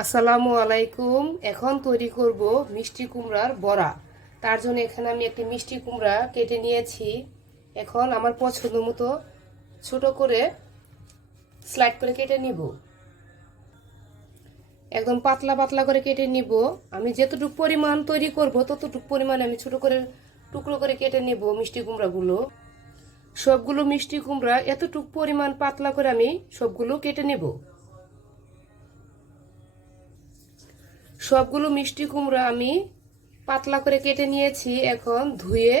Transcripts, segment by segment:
আসসালামু আলাইকুম। এখন তৈরি করব মিষ্টি কুমড়ার বড়া। তার জন্য এখানে আমি একটি মিষ্টি কুমড়া কেটে নিয়েছি। এখন আমার পছন্দ মতো ছোট করে স্লাইড করে কেটে নিব। একদম পাতলা পাতলা করে কেটে নিব। আমি যতটুকু পরিমাণ তৈরি করব ততটুকু পরিমাণে আমি ছোট করে টুকরো করে কেটে নিব মিষ্টি কুমড়াগুলো। সবগুলো মিষ্টি কুমড়া এতটুকু পরিমাণ পাতলা করে আমি সবগুলো কেটে নেব। সবগুলো মিষ্টি কুমড়া আমি পাতলা করে কেটে নিয়েছি। এখন ধুয়ে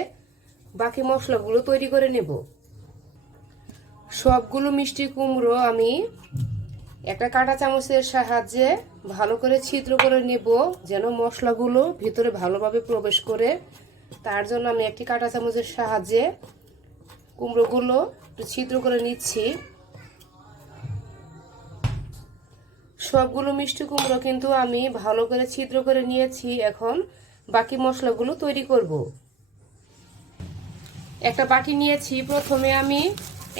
বাকি মশলাগুলো তৈরি করে নেব। সবগুলো মিষ্টি কুমড়ো আমি একটা কাঁটা চামচের সাহায্যে ভালো করে ছিদ্র করে নেব, যেন মশলাগুলো ভিতরে ভালোভাবে প্রবেশ করে। তার জন্য আমি একটি কাঁটা চামচের সাহায্যে কুমড়োগুলো একটু ছিদ্র করে নিচ্ছি। সবগুলো মিষ্টি কুমড়ো কিন্তু আমি ভালো করে ছিদ্র করে নিয়েছি। এখন বাকি মশলাগুলো তৈরি করব। একটা বাটি নিয়েছি। প্রথমে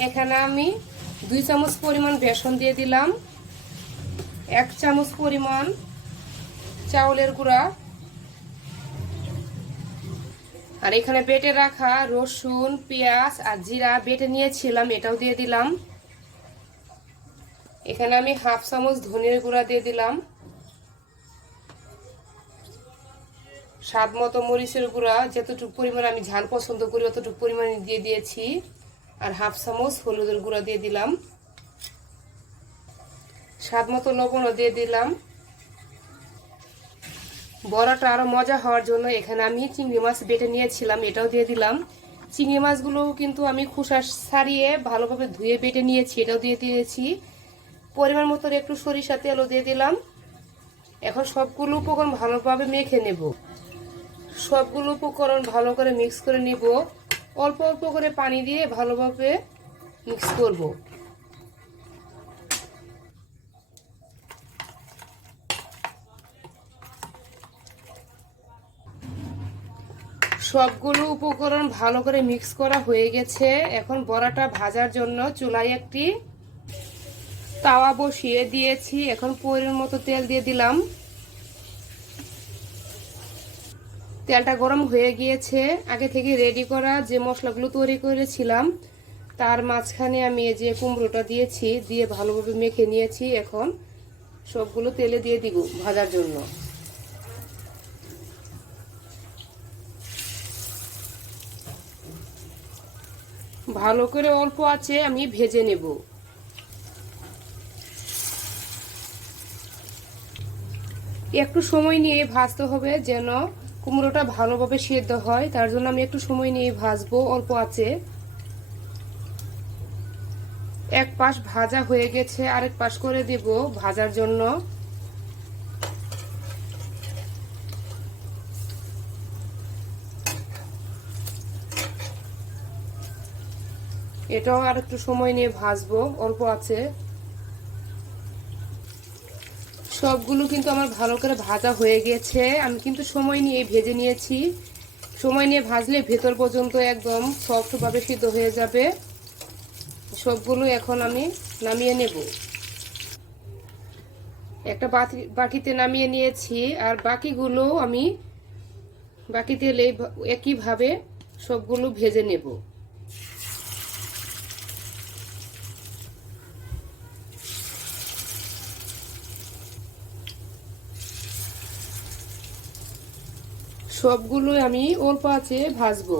এখানে আমি 2 চামচ পরিমাণ বেসন দিয়ে দিলাম, 1 চামচ পরিমাণ চাউলের গুঁড়া, আর এখানে বেটে রাখা রসুন, পেঁয়াজ আর জিরা বেটে নিয়েছিলাম, এটাও দিয়ে দিলাম। এখানে আমি 1/2 চামচ ধনিয়ার গুঁড়া দিয়ে দিলাম, স্বাদ মতো মরিচের গুঁড়া, যতটুকু পরিমাণ আমি ঝাল পছন্দ করি অতটুকু পরিমাণে দিয়ে দিয়েছি, আর 1/2 চামচ হলুদের গুঁড়া দিয়ে দিলাম, স্বাদ মতো লবণও দিয়ে দিলাম। বড়াটা আরো মজা হওয়ার জন্য এখানে আমি চিংড়ি মাছ বেটে নিয়েছিলাম, এটাও দিয়ে দিলাম। চিংড়ি মাছগুলো কিন্তু আমি খোসা ছাড়িয়ে ভালোভাবে ধুয়ে বেটে নিয়েছি, এটাও দিয়ে দিয়েছি। পরিমাণ মতো একটু সরিষা তেলও দিয়ে দিলাম। এখন সবগুলো উপকরণ ভালোভাবে মেখে নেব। সবগুলো উপকরণ ভালো করে মিক্স করে নিব। অল্প অল্প করে পানি দিয়ে ভালোভাবে মিক্স করব। সবগুলো উপকরণ ভালো করে মিক্স করা হয়ে গেছে। এখন বড়াটা ভাজার জন্য চুলায় একটি তাওয়া বসিয়ে দিয়েছি। এখন পরিমাণ মতো তেল দিয়ে দিলাম। তেলটা গরম হয়ে গিয়েছে। আগে থেকে রেডি করা যে মশলাগুলো তৈরি করেছিলাম তার মাঝখানে আমি এই যে কুমড়োটা দিয়েছি, দিয়ে ভালোভাবে মেখে নিয়েছি। এখন সবগুলো তেলে দিয়ে দিব ভাজার জন্য। ভালো করে অল্প আঁচে আমি ভেজে নেব। একটু সময় নিয়ে ভাজতে হবে যেন কুমড়োটা ভালোভাবে সেদ্ধ হয়। তার জন্য আমি একটু সময় নিয়ে ভাজবো অল্প আঁচে। এক পাশ ভাজা হয়ে গেছে, আরেক পাশ করে দেব ভাজার জন্য। এটাও আর একটু সময় নিয়ে ভাজবো অল্প আছে। সবগুলো কিন্তু আমার ভালো করে ভাজা হয়ে গেছে। আমি কিন্তু সময় নিয়ে ভেজে নিয়েছি। সময় নিয়ে ভাজলে ভেতর পর্যন্ত একদম সফটভাবে সিদ্ধ হয়ে যাবে। সবগুলো এখন আমি নামিয়ে নেব। একটা বাটিতে নামিয়ে নিয়েছি, আর বাকিগুলো আমি বাকি তেলে একইভাবে সবগুলো ভেজে নেব। সবগুলো আমি অল্প আঁচে ভাজবো।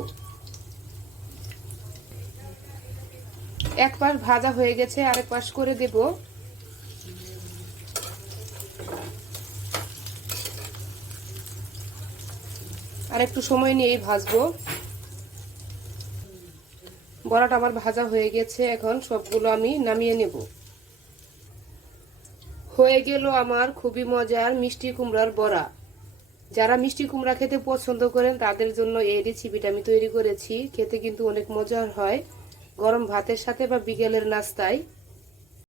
এক পাশ ভাজা হয়ে গেছে, আরেক পাশ করে দেব। আর একটু সময় নিয়েই ভাজবো। বড়াটা আমার ভাজা হয়ে গেছে। এখন সবগুলো আমি নামিয়ে নেব। হয়ে গেল আমার খুবই মজার মিষ্টি কুমড়ার বড়া। যারা মিষ্টি কুমড়া খেতে পছন্দ করেন তাদের জন্য এই রেসিপিটা আমি তৈরি করেছি। খেতে কিন্তু অনেক মজার হয়, গরম ভাতের সাথে বা বিকেলের নাস্তায়।